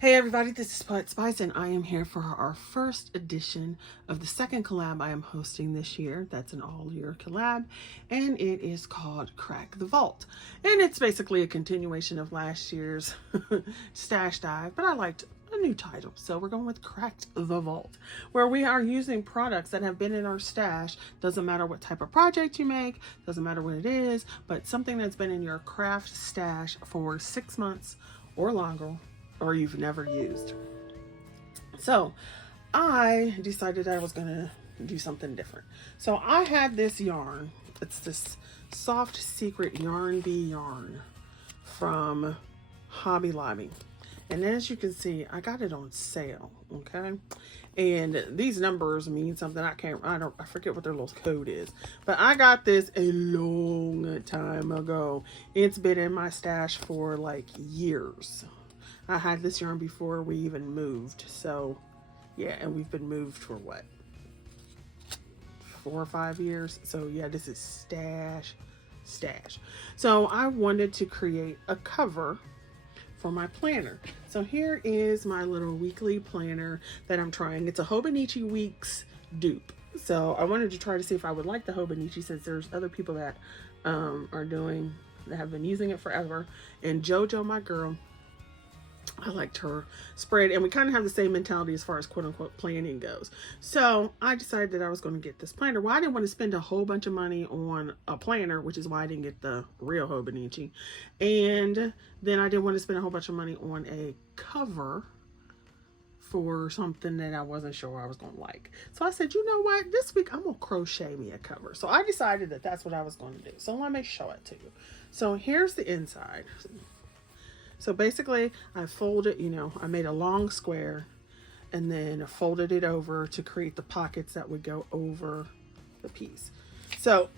Hey everybody, this is Poetspice and I am here for our first edition of the second collab I am hosting this year. That's an all-year collab and it is called Crack the Vault. And it's basically a continuation of last year's stash dive, but I liked a new title. So we're going with Cracked the Vault, where we are using products that have been in our stash. Doesn't matter what type of project you make, doesn't matter what it is, but something that's been in your craft stash for 6 months or longer, or you've never used. So I decided I was gonna do something different. So I had this yarn. It's this Soft Secret Yarn Bee yarn from Hobby Lobby. And as you can see, I got it on sale, okay? And these numbers mean something. I forget what their little code is. But I got this a long time ago. It's been in my stash for like years. I had this yarn before we even moved. So yeah, and we've been moved for what? 4 or 5 years. So yeah, this is stash. So I wanted to create a cover for my planner. So here is my little weekly planner that I'm trying. It's a Hobonichi Weeks dupe. So I wanted to try to see if I would like the Hobonichi, since there's other people that that have been using it forever. And JoJo, my girl, I liked her spread, and we kind of have the same mentality as far as quote-unquote planning goes. So I decided that I was going to get this planner. Well, I didn't want to spend a whole bunch of money on a planner, which is why I didn't get the real Hobonichi. And then I didn't want to spend a whole bunch of money on a cover for something that I wasn't sure I was going to like. So I said, you know what? This week I'm going to crochet me a cover. So I decided that that's what I was going to do. So let me show it to you. So here's the inside. So basically I folded, I made a long square and then folded it over to create the pockets that would go over the piece. So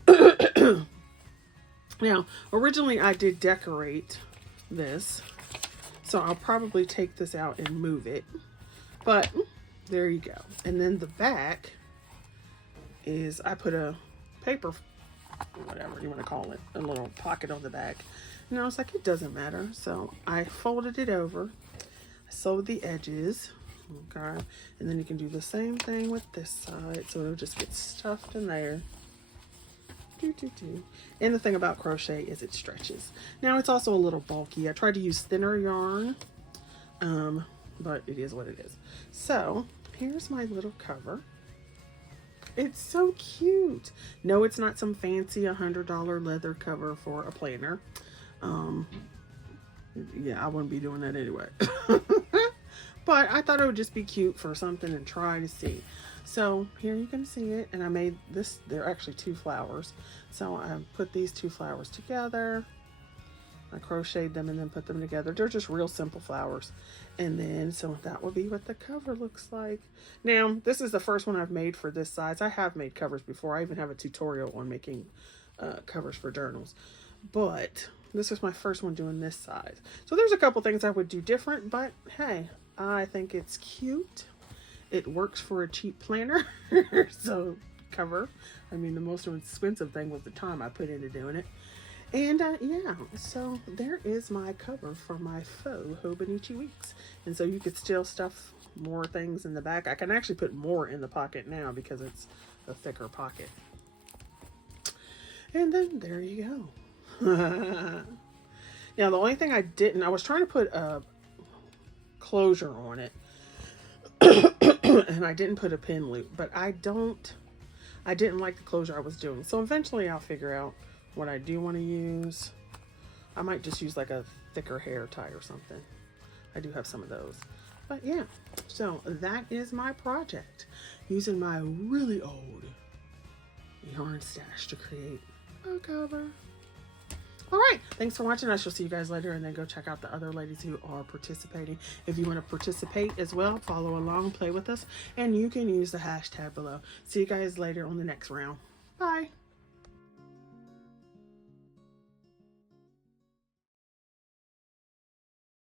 now originally I did decorate this, so I'll probably take this out and move it, but there you go. And then the back is, I put a paper, whatever you want to call it, a little pocket on the back. And I was like, it doesn't matter. So I folded it over, I sewed the edges, okay, and then you can do the same thing with this side, so it'll just get stuffed in there. And the thing about crochet is it stretches. Now it's also a little bulky. I tried to use thinner yarn, but it is what it is. So here's my little cover. It's so cute. No, it's not some fancy $100 leather cover for a planner. Yeah, I wouldn't be doing that anyway. But I thought it would just be cute for something and try to see. So here you can see it, and I made this, they're actually 2 flowers. So I put these 2 flowers together. I crocheted them and then put them together. They're just real simple flowers. And then, so that would be what the cover looks like. Now, this is the first one I've made for this size. I have made covers before. I even have a tutorial on making covers for journals. But this is my first one doing this size. So there's a couple things I would do different, but hey, I think it's cute. It works for a cheap planner. So cover, I mean, the most expensive thing was the time I put into doing it. And yeah, so there is my cover for my faux Hobonichi Weeks. And so you could still stuff more things in the back. I can actually put more in the pocket now because it's a thicker pocket. And then there you go. Now the only thing I was trying to put a closure on it and I didn't put a pin loop, but I didn't like the closure I was doing. So eventually I'll figure out what I do want to use. I might just use like a thicker hair tie or something. I do have some of those. But yeah, so that is my project, using my really old yarn stash to create a cover. All right, thanks for watching. I shall see you guys later, and then go check out the other ladies who are participating. If you want to participate as well, follow along, play with us, and you can use the hashtag below. See you guys later on the next round. Bye.